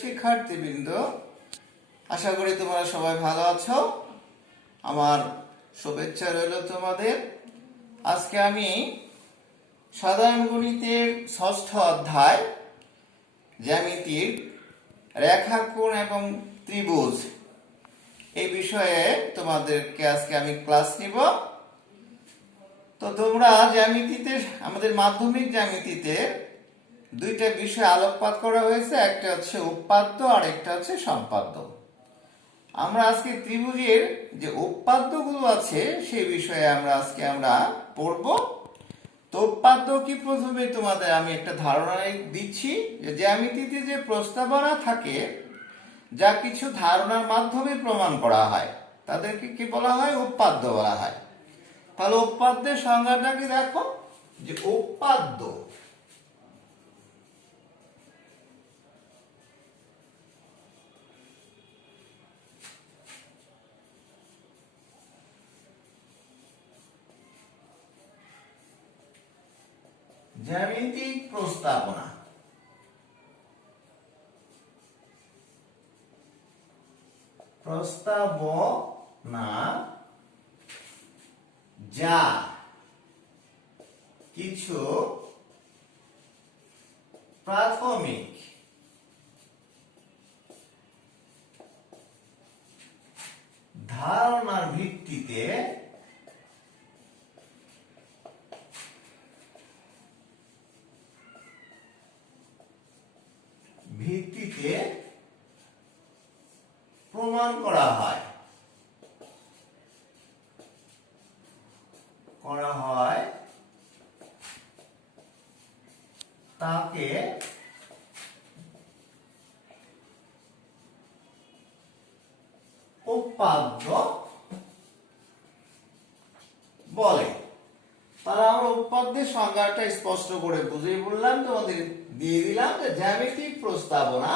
শিক্ষার্থীবৃন্দ, আশা করি তোমরা সবাই ভালো আছো। আমার শুভেচ্ছা রইল তোমাদের। আজকে আমি সাধারণ গণিতের ষষ্ঠ অধ্যায় জ্যামিতির রেখাকোণ এবং ত্রিভুজ এই বিষয়ে তোমাদেরকে আজকে আমি ক্লাস নিব। তো তোমরা জ্যামিতিতে, আমাদের মাধ্যমিক জ্যামিতিতে দুইটা বিষয় আলোকপাত করা হয়েছে, একটা হচ্ছে উৎপাদ্য আর একটা হচ্ছে সম্পাদ্য। আমরা আজকে ত্রিভুজের যে উৎপাদ্যগুলো আছে সেই বিষয়ে আমরা পড়ব। তো উৎপাদ্য কি, প্রথমে তোমাদের আমি একটা ধারণা দিচ্ছি যে জ্যামিতিতে যে প্রস্তাবনা থাকে, যা কিছু ধারণার মাধ্যমে প্রমাণ করা হয়, তাদেরকে কি বলা হয়? উৎপাদ্য বলা হয়। তাহলে উৎপাদ্যের সংজ্ঞাটা কি দেখো, যে উৎপাদ্য জ্যামিতিক প্রস্তাবনা। প্রস্তাবনা যা কিছু প্রাথমিক ধারণার ভিত্তিতে প্রমাণ করা হয় তাকে উৎপাদ্য বলে। তাহলে আমরা উৎপাদ্যের সংজ্ঞাটা স্পষ্ট করে বুঝিয়ে বললাম, তোমাদের দিয়ে দিলাম যে জ্যামিতিক প্রস্তাবনা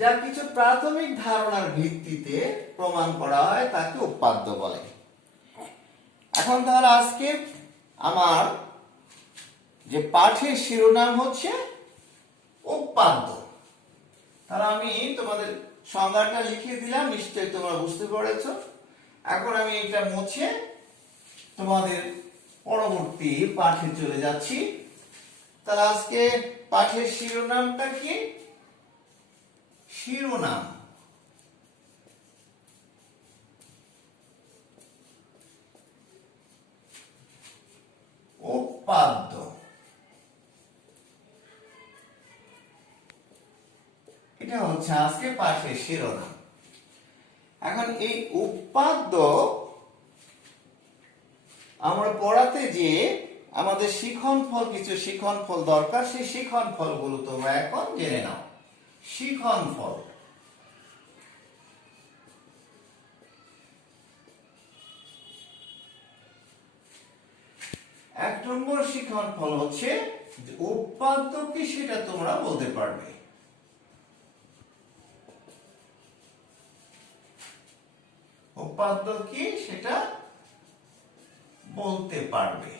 যা কিছু প্রাথমিক ধারণার ভিত্তিতে প্রমাণ করা হয় তাকে উৎপাদ্য বলে। এখন তাহলে আজকে আমার যে পাঠের শিরোনাম হচ্ছে উৎপাদ্য। তাহলে আমি তোমাদের সংজ্ঞাটা লিখিয়ে দিলাম, নিশ্চয়ই তোমরা বুঝতে পেরেছো। এখন আমি এটা মুছে তোমাদের পরবর্তী পাঠে চলে যাচ্ছি। তাহলে আজকে পাঠের শিরোনামটা কি? শিরোনাম উৎপাদ্য। এটা হচ্ছে আজকে পাঠের শিরোনাম। এখন এই উৎপাদ্য আমরা পড়াতে যে আমাদের শিক্ষণফল, কিছু শিক্ষণফল দরকার, সেই শিক্ষণফলগুলো তোমরা এখন জেনে নাও। শিক্ষণফল, এক নম্বর শিক্ষণফল হচ্ছে উৎপাদ্য কি সেটা তোমরা বলতে পারবে। উৎপাদ্য কি সেটা বলতে পারবে।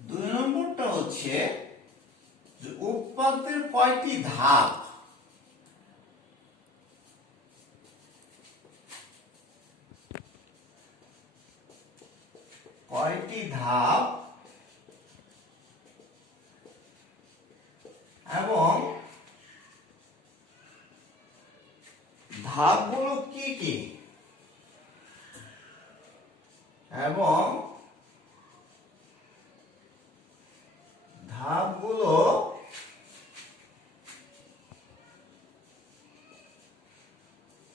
দুই নম্বরটা হচ্ছে যে উৎপাদ্যের কয়টি ধাপ। কয়টি ধাপ এবং ধাপগুলো কি কি, এবং ধাপগুলো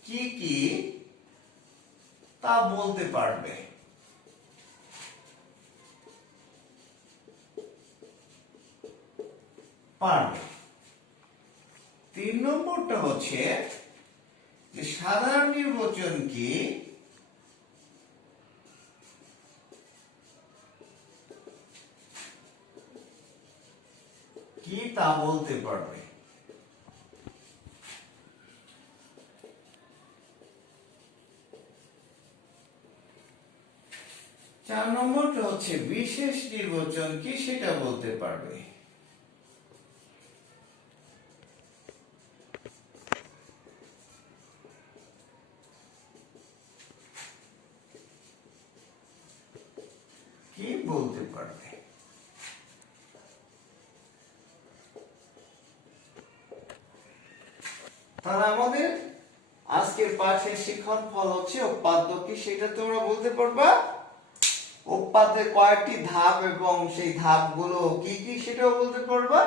কি কি তা বলতে পারবে। তিন নম্বরটা হচ্ছে যে সাধারণ নির্বাচন কি তা বলতে পারবে। 4 নম্বরটা হচ্ছে বিশেষ নির্বাচন কি সেটা বলতে পারবে। তাহলে আমাদের আজকের পাঠের শিক্ষণ ফল হচ্ছে উৎপাদ্য কি সেটা তোমরা বলতে পারবা, উৎপাদ্যের কয়েকটি ধাপ এবং সেই ধাপগুলো কি কি সেটাও বলতে পারবা,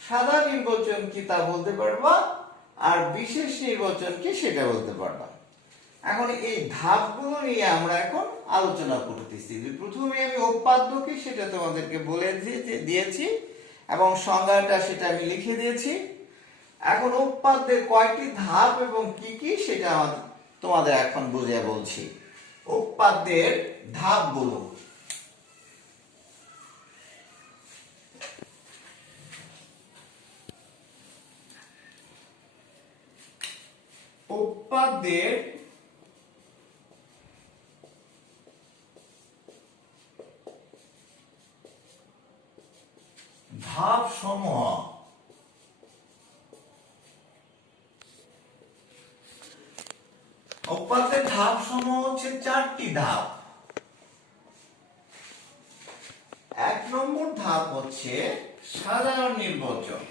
সাদা নির্বাচন কি তা বলতে পারবা, আর বিশেষ নির্বাচন কি সেটা বলতে পারবা। এখন এই ধাপগুলো নিয়ে আমরা এখন আলোচনা করতেছি। প্রথমে আমি উৎপাদ্য কি সেটা তোমাদেরকে বলে দিয়েছি এবং সংজ্ঞাটা সেটা আমি লিখে দিয়েছি। এখন উৎপাদ্যের কয়টি ধাপ এবং কি কি সেটা তোমাদের এখন বুঝিয়ে বলছি। উৎপাদ্যের ধাপগুলো, উৎপাদ্যের ধাপ সমূহ। উৎপাদ্যের ধাপ সমূহ হচ্ছে 4টি ধাপ। 1 নম্বর ধাপ হচ্ছে সাধারণ নির্বাচন।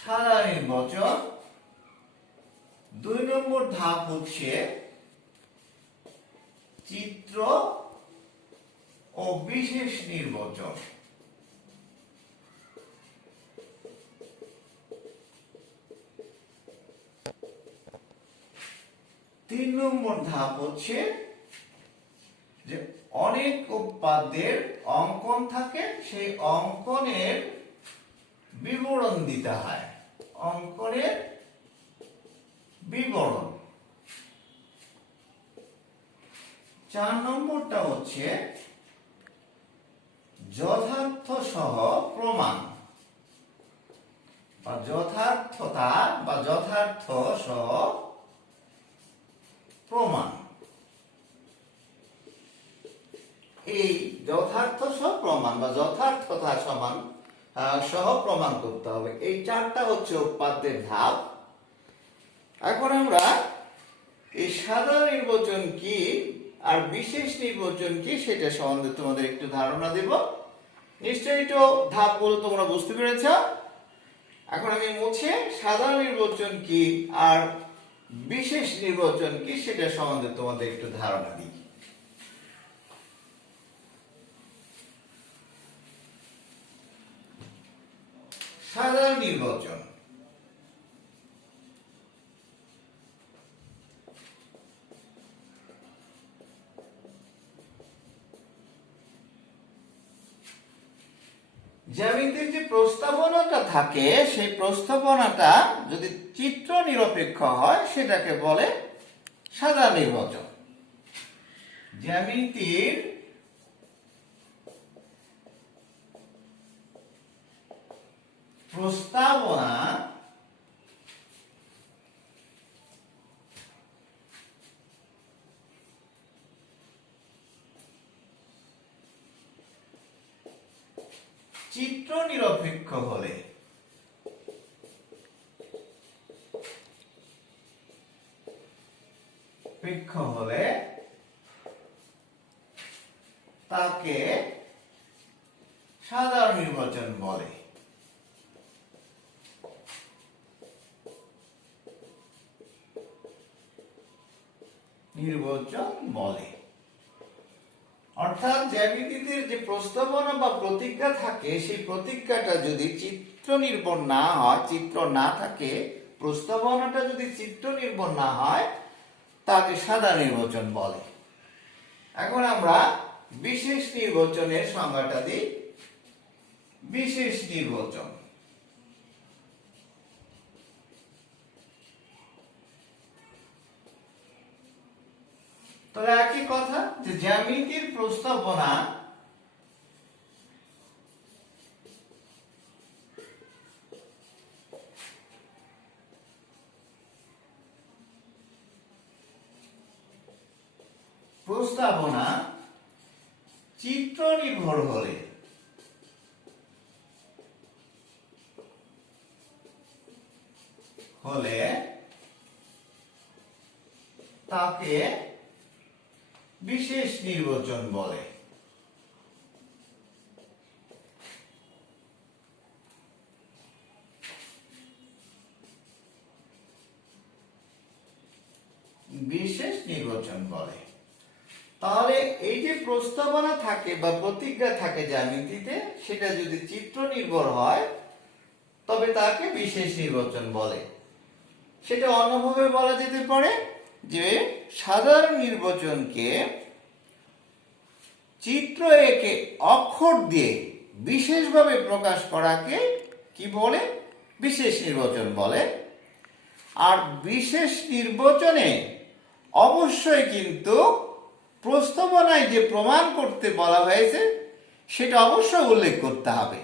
সাধারণ নির্বাচন। 2 নম্বর ধাপ হচ্ছে চিত্র ও বিশেষ নির্বাচন। 3 নম্বর ধাপ হচ্ছে যে অনেক উৎপাদ্যের অঙ্কন থাকে, সেই অঙ্কনের বিবরণ দিতে হয়। অঙ্কনের বিবরণ। 4 নম্বরটা হচ্ছে যথার্থ সহ প্রমাণ বা যথার্থতা বা যথার্থ সহ প্রমাণ। এই যথার্থ সহ প্রমাণ বা যথার্থতা সহ প্রমাণ করতে হবে। এই 4টা হচ্ছে উৎপাদ্যের ধাপ। এখন আমরা এই সাধারণ নির্বাচন কি আর বিশেষ নির্বাচন কি সেটা সম্বন্ধে তোমাদের একটু ধারণা দেব। নিশ্চয়ই তো ধাপগুলো তোমরা বুঝতে পেরেছ। এখন আমি মুছে সাধারণ নির্বাচন কি আর বিশেষ নির্বাচন কি সেটা সম্বন্ধে তোমাদের একটু ধারণা দিই। সাধারণ নির্বাচন জ্যামিতির যে প্রস্তাবনাটা থাকে সেই প্রস্তাবনাটা যদি চিত্র নিরপেক্ষ হয় সেটাকে বলে সাধারণ নির্বাচন। জ্যামিতির প্রস্তাবনা চিত্র নিরপেক্ষ হলে তাকে সাধারণ নির্বাচন বলে। অর্থাৎ জ্যামিতিতে যে প্রস্তাবনা বা প্রতিজ্ঞা থাকে সেই প্রতিজ্ঞাটা যদি চিত্র নির্ভর না হয়, চিত্র না থাকে, প্রস্তাবনাটা যদি চিত্র নির্ভর না হয় তাকে সাধারণ নির্বাচন বলে। এখন আমরা বিশেষ নির্বাচনের সংজ্ঞাটা দিই। বিশেষ নির্বাচন তাহলে একই কথা যে জ্যামিতির প্রস্তাবনা চিত্র নির্ভর হলে তাকে বিশেষ নির্বাচন বলে। নির্বাচন বলে। তাহলে এই যে প্রস্তাবনা থাকে বা প্রতিজ্ঞা থাকে জ্যামিতিতে, সেটা যদি চিত্র নির্ভর হয় তবে তাকে বিশেষ নির্বাচন বলে। সেটা অন্যভাবে বলা যেতে পারে যে সাধারণ নির্বাচনকে চিত্র এঁকে অক্ষর দিয়ে বিশেষভাবে প্রকাশ করাকে কি বলে? বিশেষ নির্বাচন বলে। আর বিশেষ নির্বাচনে অবশ্যই কিন্তু প্রস্তাবনায় যে প্রমাণ করতে বলা হয়েছে সেটা অবশ্যই উল্লেখ করতে হবে।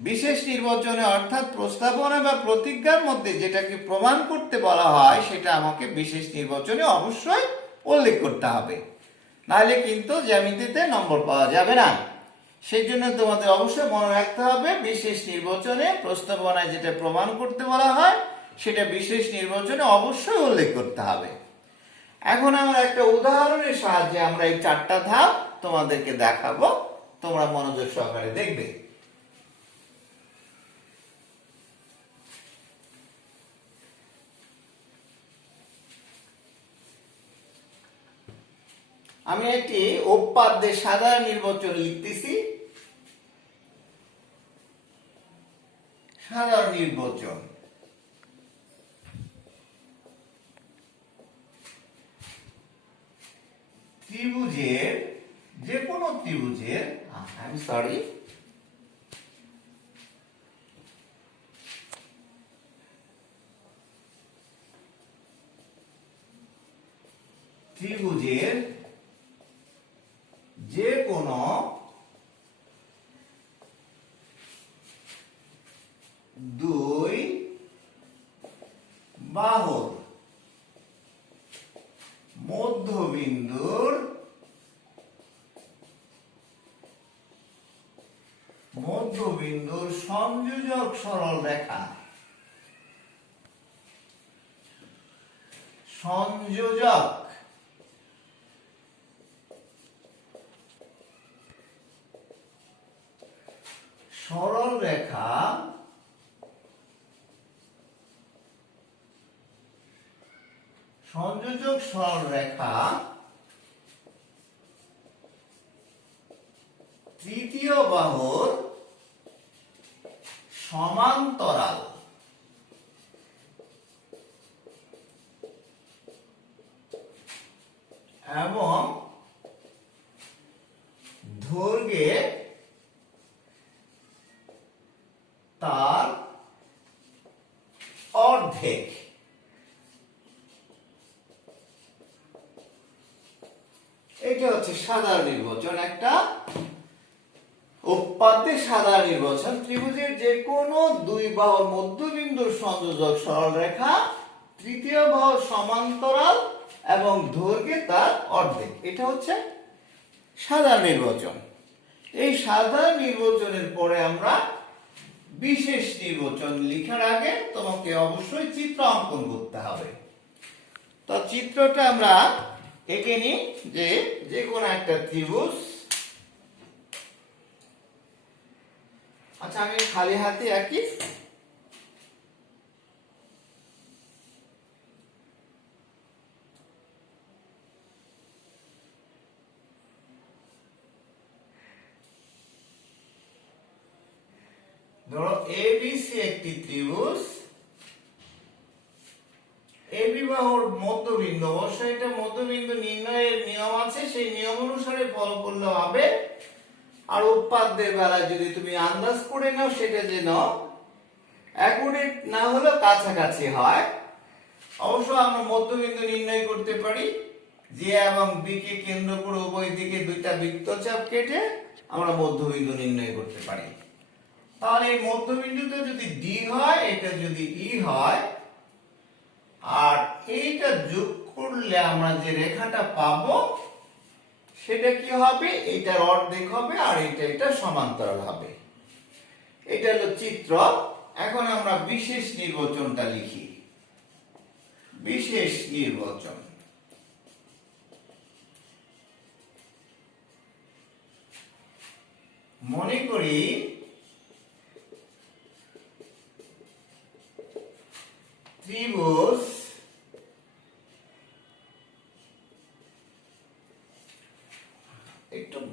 বিশেষ নির্বাচনে অর্থাৎ প্রস্তাবনা বা প্রতিজ্ঞার মধ্যে যেটাকে প্রমাণ করতে বলা হয় সেটা আমাকে বিশেষ নির্বাচনে অবশ্যই উল্লেখ করতে হবে, নাহলে কিন্তু জ্যামিতিতে নম্বর পাওয়া যাবে না। সেই জন্য তোমাদের অবশ্যই মনে রাখতে হবে বিশেষ নির্বাচনে প্রস্তাবনায় যেটা প্রমাণ করতে বলা হয় সেটা বিশেষ নির্বাচনে অবশ্যই উল্লেখ করতে হবে। এখন আমরা একটা উদাহরণের সাহায্যে আমরা এই 4টা ধাপ তোমাদেরকে দেখাবো, তোমরা মনোযোগ সহকারে দেখবে। আমি একটি উপপাদ্যের সাধারণ নির্বাচন লিখতেছি। সাধারণ নির্বাচন ত্রিভুজের, যে কোনো ত্রিভুজের, ত্রিভুজের যে কোনো দুই বাহুর মধ্যবিন্দুর সংযোজক সরল রেখা, সংযোজক সরল রেখা সংযোজক সরল রেখা তৃতীয় বাহুর সমান্তরাল এবং দৈর্ঘ্যে তার অর্ধেক। এটা হচ্ছে সাধারণ নির্বাচন, একটা উপপাদ্যের সাধারণ নির্বাচন। ত্রিভুজের যে কোনো দুই বাহুর মধ্যবিন্দুর সংযোজক সরল রেখা তৃতীয় বাহুর সমান্তরাল এবং দৈর্ঘ্যে তার অর্ধেক, এটা হচ্ছে সাধারণ নির্বাচন। এই সাধারণ নির্বাচনের পরে আমরা বিশেষ নির্বাচন লিখার আগে তোমাকে অবশ্যই চিত্র অঙ্কন করতে হবে। তো চিত্রটা আমরা এঁকে নিই, যে কোনো একটা ত্রিভুজ। আচ্ছা, আমি খালি হাতে আঁকি। ধরো এবিসি একটি ত্রিভুজ, এবি বাহুর মধ্যবিন্দু, অবশ্যই এটা মধ্যবিন্দু নির্ণয়ের নিয়ম আছে, সেই নিয়ম অনুসারে ফল করলে হবে। আর উপপাদ্যের বেলায় যদি তুমি আন্দাজ করে নাও সেটা যেন অ্যাকুরেট না হলেও কাছাকাছি হয়। অবশ্য আমরা মধ্যবিন্দু নির্ণয় করতে পারি, যে এবং বি কে কেন্দ্র করে উভয় দিকে দুইটা বৃত্তচাপ কেটে আমরা মধ্যবিন্দু নির্ণয় করতে পারি। তাহলে এই মধ্যবিন্দুটা যদি ডি হয়, এটা যদি ই হয়, আর এইটা যোগ করলে আমরা যে রেখাটা পাবো সেটা কি হবে? এটার অর্ধেক হবে আর এটা সমান্তরাল হবে। এটা হলো চিত্র। এখন আমরা বিশেষ নির্বাচনটা লিখি। বিশেষ নির্বাচন মনে করি ত্রিভুজ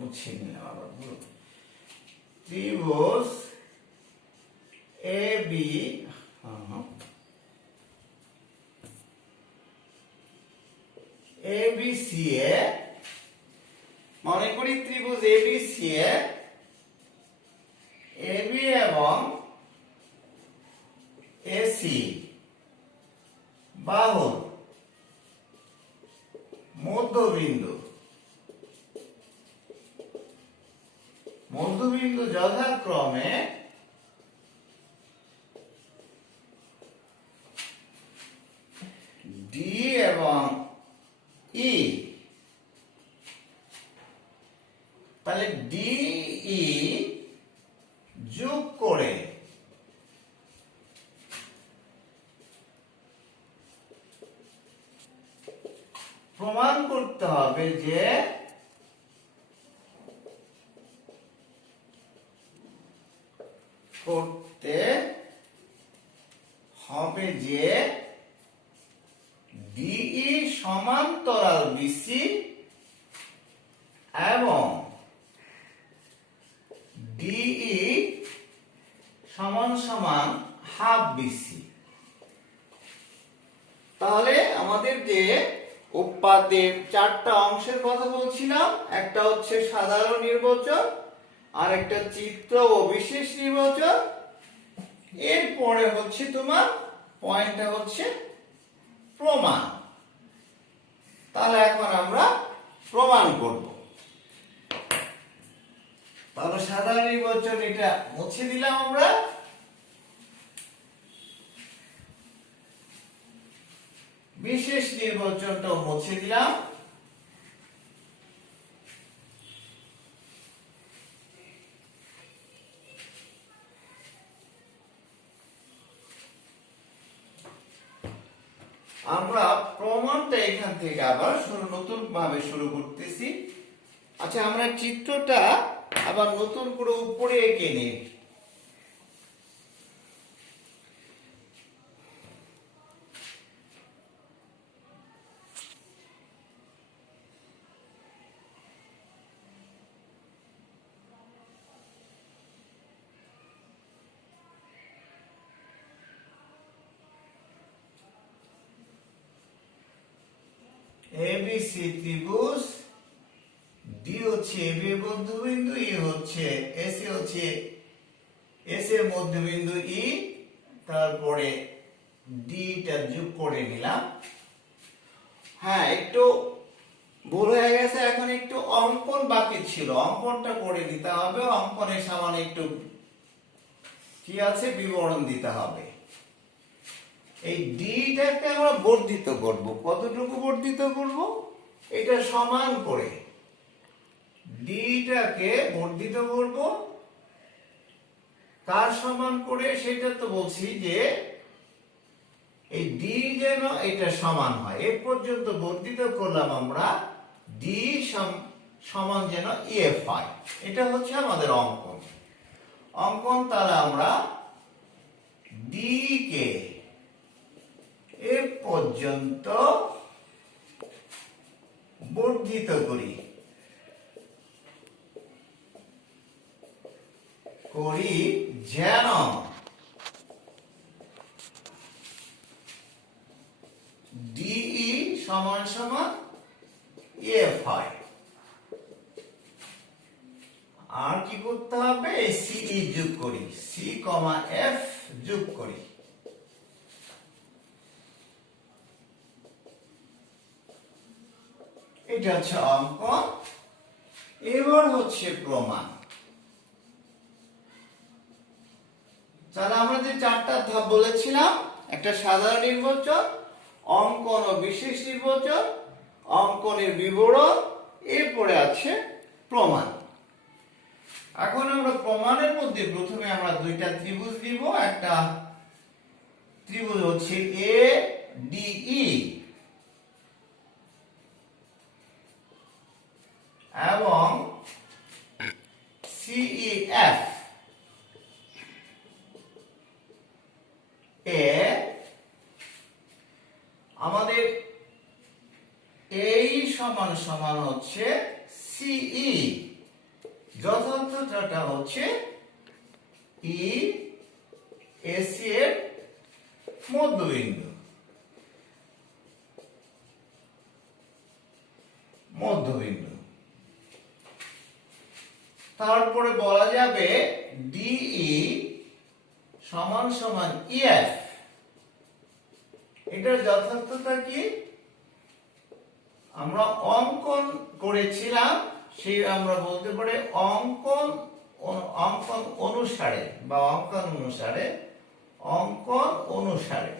মুছে নিলাম আবার ত্রিভুজ এ বি এবিসি এ মনে করি ত্রিভুজ এবিসি এ এবি এবং এসি বাহুর মধ্যবিন্দু যথাক্রমে ডি এবং ই, তাহলে ডিই যোগ করে প্রমাণ করতে হবে যে ডিই সমান্তরাল বিসি এবং ডিই সমান সমান হাফ বিসি। তাহলে আমাদের যে উৎপাদ্যের চারটা অংশের কথা বলছিলাম, একটা হচ্ছে সাধারণ নির্বাচন, আর একটা চিত্র ও বিশেষ নির্বাচন, এরপরে হচ্ছে তোমার পয়েন্টটা হচ্ছে প্রমাণ। তাহলে এখন আমরা প্রমাণ করব। তাহলে সাধারণ নির্বাচন এটা মুছে দিলাম আমরা, বিশেষ নির্বাচনটাও মুছে দিলাম, আমরা প্রমাণটা এখান থেকে আবার নতুন ভাবে শুরু করতেছি। আচ্ছা, আমরা চিত্রটা আবার নতুন করে উপরে এঁকে নিই। এবিসি ত্রিভুজ, ডি হচ্ছে এবি এর মধ্যবিন্দু, ই হচ্ছে এসি হচ্ছে এস এর মধ্যবিন্দু ই, তারপরে ডিটা যোগ করে নিলাম। হ্যাঁ, একটু ভুল হয়ে গেছে, এখন একটু অঙ্কন বাকি ছিল, অঙ্কনটা করে দিতে হবে। অঙ্কনের সামান্য একটু কি আছে বিবরণ দিতে হবে। এই ডিটাকে আমরা বর্ধিত করব। কতটুকু বর্ধিত করব? এটা সমান করে ডিটাকে বর্ধিত করব। কার সমান করে সেটা তো বলছি যে এই ডি যেন এটা সমান হয়, এ পর্যন্ত বর্ধিত করলাম আমরা, ডি সমান যেন ইএফ হয়। এটা হচ্ছে আমাদের অঙ্কন। তাহলে আমরা ডি কে এ পর্যন্ত বর্ধিত করি যেন ডিই সমান সমান এফ হয়। আর কি করতে হবে? সিই যোগ করি, সি কমা এফ যোগ করি। এটা হচ্ছে অঙ্কন। এবার হচ্ছে প্রমাণ। তাহলে আমরা যে চারটা ধাপ বলেছিলাম, একটা সাধারণ নির্বাচন, অঙ্কন ও বিশেষ নির্বাচন, অঙ্কনের বিবরণ, এরপরে আছে প্রমাণ। এখন আমরা প্রমাণের মধ্যে প্রথমে আমরা দুইটা ত্রিভুজ নিব। একটা ত্রিভুজ হচ্ছে এ ডিই এবং সিইএফ এ আমাদের এই সমান সমান হচ্ছে সিই যথার্থটা হচ্ছে ই এসি এর মধ্যবিন্দু। তারপরে বলা যাবে ডিই সমান সমান ইএফ। এটার যথার্থতা কি? আমরা অঙ্কন করেছিলাম, সেই আমরা বলতে পারি অঙ্কন অনুসারে বা অঙ্কন অনুসারে।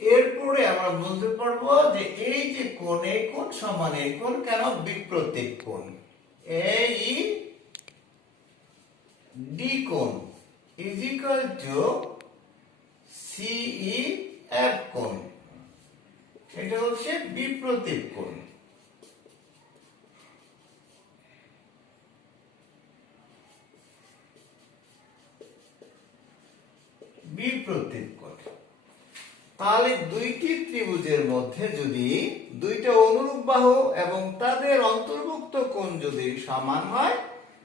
এরপরে আমরা বলতে পারবো যে এই যে কোণ, এই কোণ সমান এই কোণ, কেন? বিপ্রতীক কোণ। এই ডি কোণ ইজ ইকুয়াল টু সিই এফ কোণ। এটা হচ্ছে বিপ্রতীক কোণ। বিপ্রতীক কোণ। তাহলে দুইটি ত্রিভুজের মধ্যে যদি দুইটা অনুরূপ বাহু এবং তাদের অন্তর্ভুক্ত কোণ যদি সমান হয়,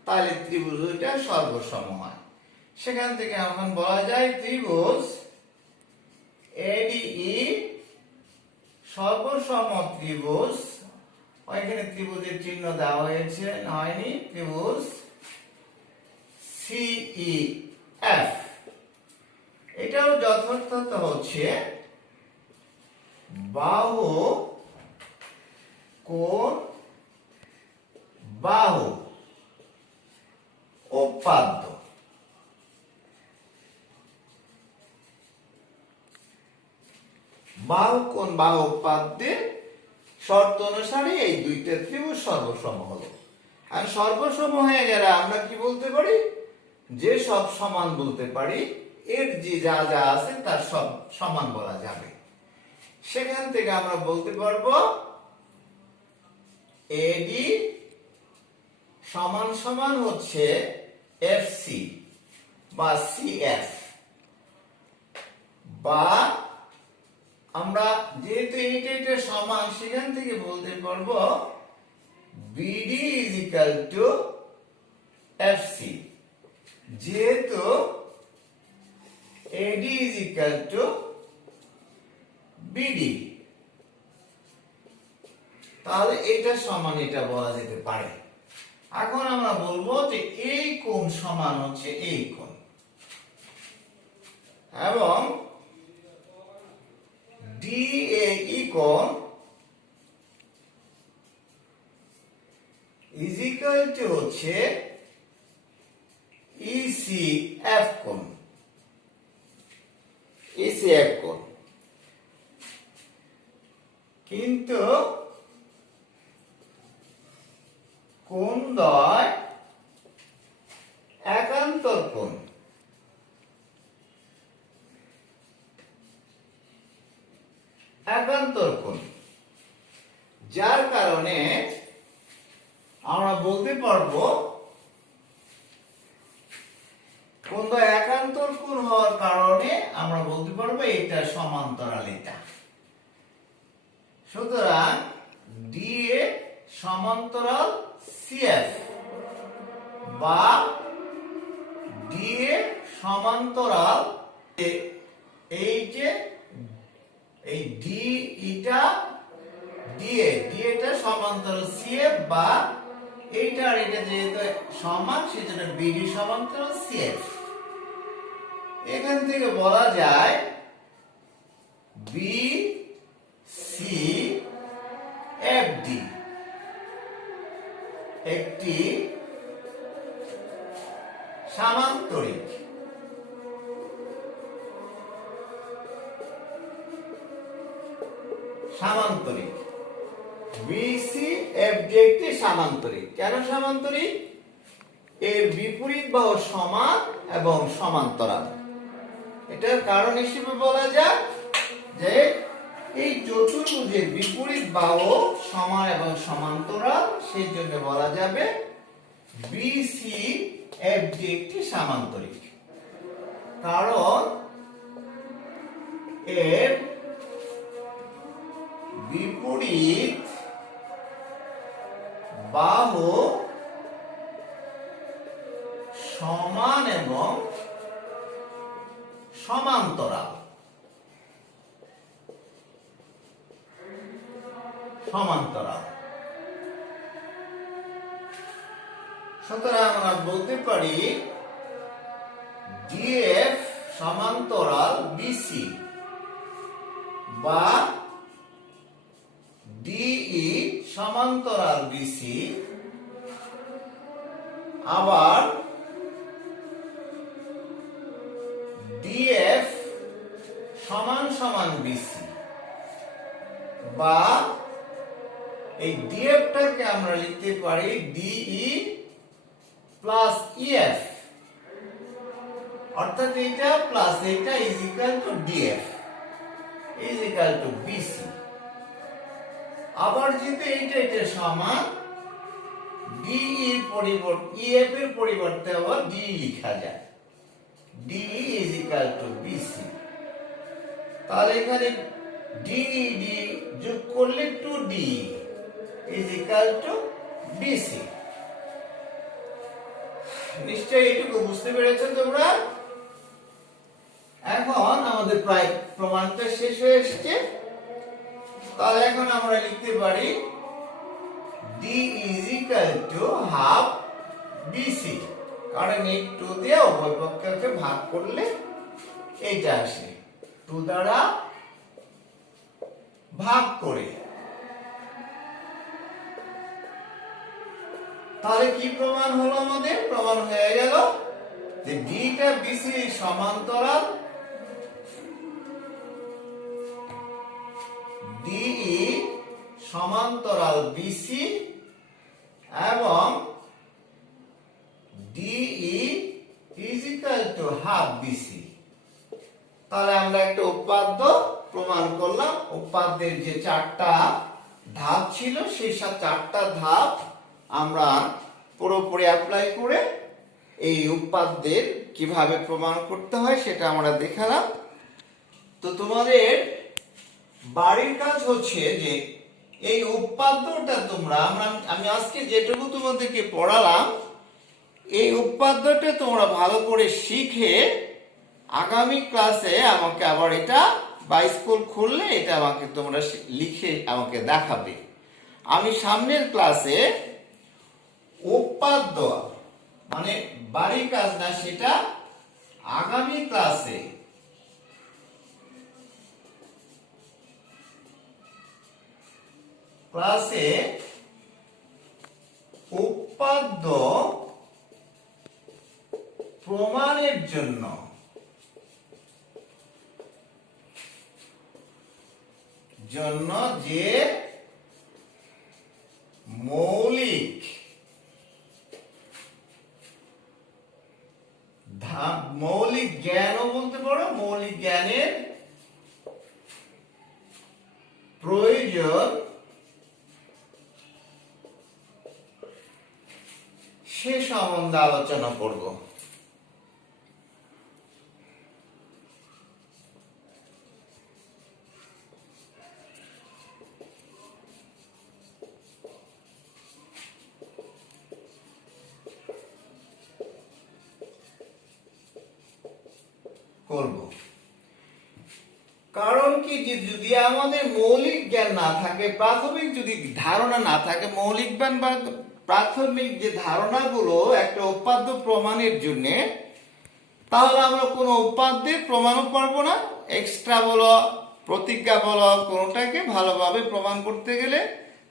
তাহলে ত্রিভুজ দুইটা সর্বসম হয়। সেখান থেকে এখন বলা যায় ত্রিভুজ এডিই সর্বসম ত্রিভুজ। ওইখানে ত্রিভুজের চিহ্ন দেওয়া হয়েছে, হয়নি, ত্রিভুজ সিইএফ। এটাও যথার্থতা হচ্ছে বাহু কোণ বাহু উপাদ্য। বাহু কোণ বাহু উপাদ্যের শর্ত অনুসারে এই দুইটা ত্রিভুজ সর্বসম হলো। আর সর্বসম হয়ে গেলে আমরা কি বলতে পারি? যে সব সমান বলতে পারি, এর যে যা যা আছে তার সব সমান বলা যাবে। সেখান থেকে আমরা বলতে পারবো এডি সমান সমান হচ্ছে এফসি বা সিএফ, বা আমরা যেহেতু এটা সমান, সেখান থেকে বলতে পারবো BD is equal to FC. যেহেতু AD is equal to BD, তাহলে এটা সমান এটা বলা যেতে পারে। এখন আমরা বলবো যে এই কোণ সমান হচ্ছে এই কোণ, এবং ডিএই কোণ ইজ ইকুয়াল টু হচ্ছে ইসিএফ কোণ। ইসিএফ কোণ কিন্তু কোণদ্বয় একান্তর কোণ। একান্তর কোণ, যার কারণে আমরা বলতে পারবো কোণদ্বয় একান্তর কোণ হওয়ার কারণে আমরা বলতে পারবো এটা সমান্তরাল এটা। সুতরাং ডিএ সমান্তরাল সিএফ বা ডিএ সমান্তরাল এই যে এই ডি ইটা ডিএ, ডিএটা সমান্তরাল সিএফ বা এইটা আর এটা যেহেতু সমান, সেজন্য বিডি সমান্তরাল সিএফ। এখান থেকে বলা যায় বি সি এফ ডি একটি সামান্তরিক। সামান্তরিক বিসি এফ ডি একটি সামান্তরিক। কেন সামান্তরিক? এর বিপরীত বাহু সমান এবং সমান্তরাল। এটার কারণ হিসেবে বলা যায় যে এই চতুর্ভুজের বিপরীত বাহু সমান এবং সমান্তরাল, সেই জন্য বলা যাবে বিসি এফ ডি একটি সামান্তরিক। কারণ এর বহুবিধ বাহু সমান এবং সমান্তরাল। সুতরাং আমরা বলতে পারি ডিএফ সমান্তরাল বিসি বা ডিই সমান্তরাল বিসি, আবার ডিএফ সমান সমান বিসি, বা এই ডিএফটাকে আমরা লিখতে পারি ডিই প্লাস ইএফ, অর্থাৎ এটা প্লাস এটা is equal to DF is equal to BC. আবার যেহেতু এটা সমান, ডিই এর পরিবর্তে ইএফ এর পরিবর্তে আবার ডিই লেখা যায়, DE is equal to BC. তাহলে এখানে ডিই ডি যোগ করলে 2ডি ইজ ইকুয়াল টু বিসি। নিশ্চয়ই এটুকু বুঝতে পেরেছো তোমরা? এখন আমাদের প্রায় প্রমাণটা শেষ হয়ে এসেছে। তাহলে এখন আমরা লিখতে পারি D is equal to half BC, কারণ এই 2 দিয়ে উভয় পক্ষকে ভাগ করলে এইটা আসে, 2 দ্বারা ভাগ করে। তাহলে কি প্রমাণ হলো? আমাদের প্রমাণ হয়ে গেল যে ডিটা বিসি সমান্তরাল, ডিই সমান্তরাল বিসি এবং DE is equal to half BC. তাহলে আমরা একটা উপপাদ্য প্রমাণ করলাম। উপপাদ্যের যে 4টা ধাপ ছিল, সেই 4টা ধাপ আমরা পুরোপুরি অ্যাপ্লাই করে এই উপপাদ্যের কিভাবে প্রমাণ করতে হয় সেটা আমরা দেখালাম। তো তোমাদের বাড়ির কাজ হচ্ছে যে এই উপপাদ্যটা আমি আজকে যেটুকু তোমাদেরকে পড়ালাম, এই উপপাদ্যটা তোমরা ভালো করে শিখে আগামী ক্লাসে আমাকে আবার এটা বা স্কুল খুললে এটা আমাকে তোমরা লিখে আমাকে দেখাবে। আমি সামনের ক্লাসে উপপাদ্য মানে বাড়ির কাজ না, সেটা আগামী ক্লাসে উপপাদ্য প্রমাণের জন্য যে মৌলিক জ্ঞানও বলতে পারো, মৌলিক জ্ঞানের প্রয়োজন সে সম্বন্ধে আলোচনা করব। কারণ কি, যে যদি আমাদের মৌলিক জ্ঞান না থাকে, প্রাথমিক যদি ধারণা না থাকে, মৌলিক জ্ঞান বা প্রাথমিক যে ধারণাগুলো একটা উপপাদ্য প্রমাণের জন্য, তাহলে আমরা কোনো উপপাদ্যের প্রমাণও পারবো না। এক্সট্রা বলো, প্রতিজ্ঞা বলো, কোনোটাকে ভালোভাবে প্রমাণ করতে গেলে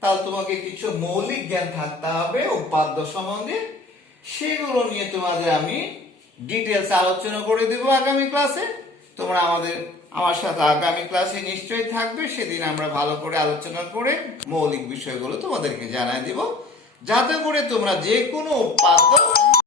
তাহলে তোমাকে কিছু মৌলিক জ্ঞান থাকতে হবে উপপাদ্য সম্বন্ধে। সেগুলো নিয়ে তোমাদের আমি ডিটেলস আলোচনা করে দেব আগামী ক্লাসে। তোমরা আমার সাথে আগামী ক্লাসে নিশ্চয়ই থাকবে। সেদিন আমরা ভালো করে আলোচনা করে মৌলিক বিষয়গুলো তোমাদেরকে জানাই দিব, যাতে করে তোমরা যে কোনো উপপাদ্য